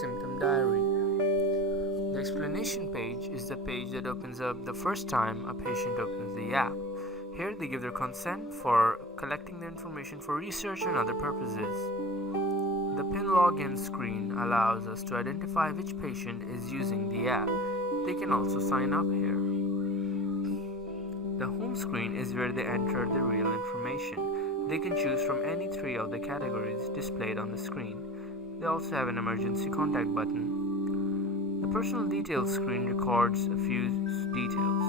symptom diary. The explanation page is the page that opens up the first time a patient opens the app. Here they give their consent for collecting the information for research and other purposes. The PIN login screen allows us to identify which patient is using the app. They can also sign up here. The home screen is where they enter the real information. They can choose from any three of the categories displayed on the screen. They also have an emergency contact button. The personal details screen records a few details.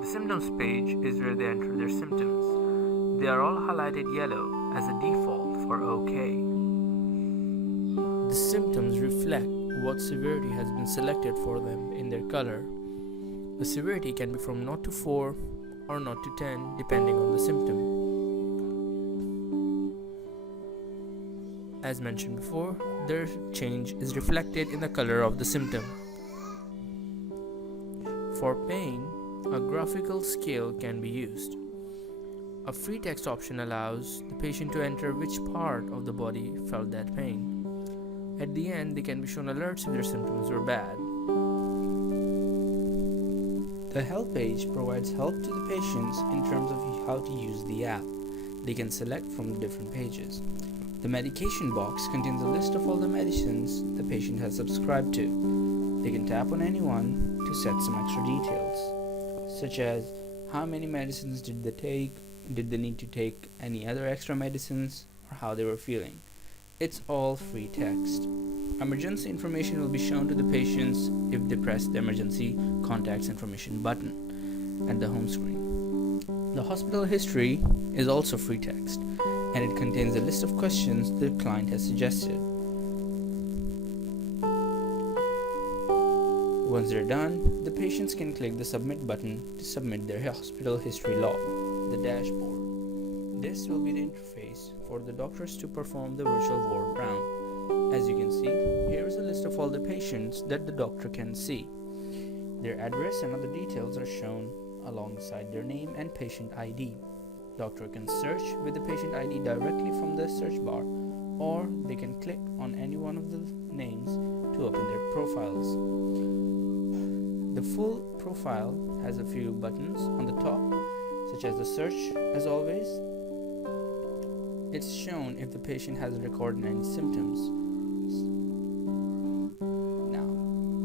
The symptoms page is where they enter their symptoms. They are all highlighted yellow as a default for OK. The symptoms reflect what severity has been selected for them in their color. The severity can be from 0 to 4 or 0 to 10 depending on the symptom. As mentioned before, their change is reflected in the color of the symptom. For pain, a graphical scale can be used. A free text option allows the patient to enter which part of the body felt that pain. At the end, they can be shown alerts if their symptoms were bad. The help page provides help to the patients in terms of how to use the app. They can select from the different pages. The medication box contains a list of all the medicines the patient has subscribed to. They can tap on any one to set some extra details, such as how many medicines did they take, did they need to take any other extra medicines, or how they were feeling. It's all free text. Emergency information will be shown to the patients if they press the emergency contacts information button at the home screen. The hospital history is also free text, and it contains a list of questions the client has suggested. Once they're done, the patients can click the submit button to submit their hospital history log, the dashboard. This will be the interface for the doctors to perform the virtual ward round. As you can see, here is a list of all the patients that the doctor can see. Their address and other details are shown alongside their name and patient ID. Doctor can search with the patient ID directly from the search bar, or they can click on any one of the names to open their profiles. The full profile has a few buttons on the top, such as the search. As always, it's shown if the patient has recorded any symptoms. Now,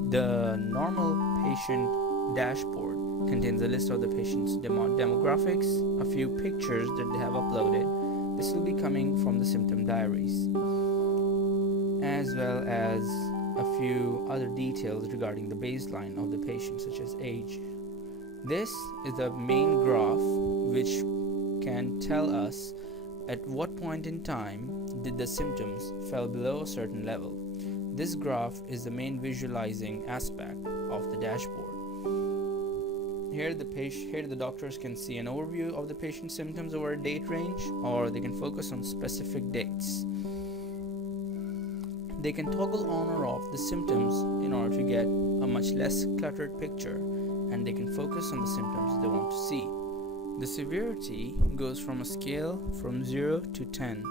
the normal patient dashboard contains a list of the patient's demographics, a few pictures that they have uploaded. This will be coming from the symptom diaries, as well as a few other details regarding the baseline of the patient, such as age. This is the main graph which can tell us at what point in time did the symptoms fell below a certain level. This graph is the main visualizing aspect of the dashboard. Here the doctors can see an overview of the patient's symptoms over a date range, or they can focus on specific dates. They can toggle on or off the symptoms in order to get a much less cluttered picture, and they can focus on the symptoms they want to see. The severity goes from a scale from 0 to 10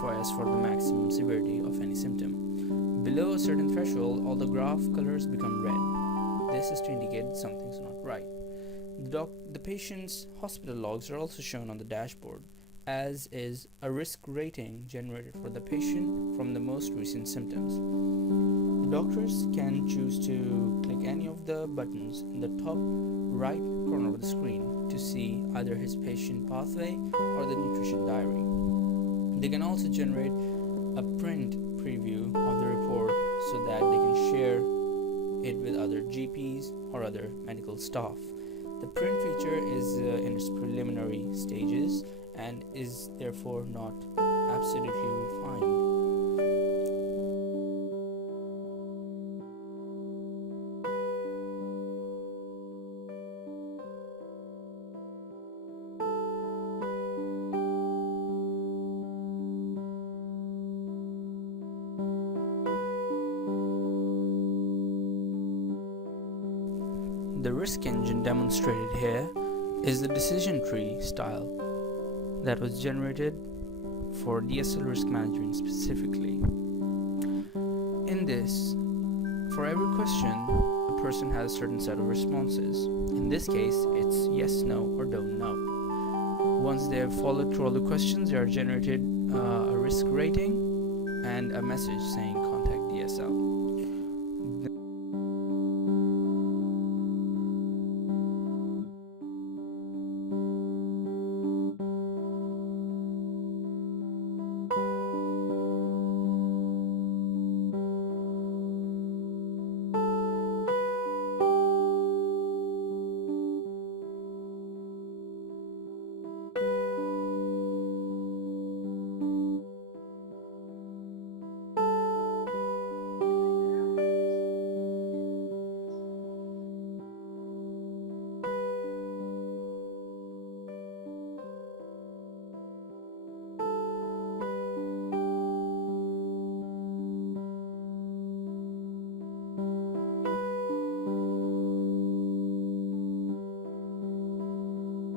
for the maximum severity of any symptom. Below a certain threshold, all the graph colors become red. This is to indicate something's not right. The patient's hospital logs are also shown on the dashboard, as is a risk rating generated for the patient from the most recent symptoms. The doctors can choose to click any of the buttons in the top right corner of the screen to see either his patient pathway or the nutrition diary. They can also generate a print preview of the report so that they can share it with other GPs or other medical staff. The print feature is in its preliminary stages and is therefore not absolutely refined. The risk engine demonstrated here is the decision tree style that was generated for DSL risk management specifically. In this, for every question, a person has a certain set of responses. In this case, it's yes, no, or don't know. Once they have followed through all the questions, they are generated a risk rating and a message saying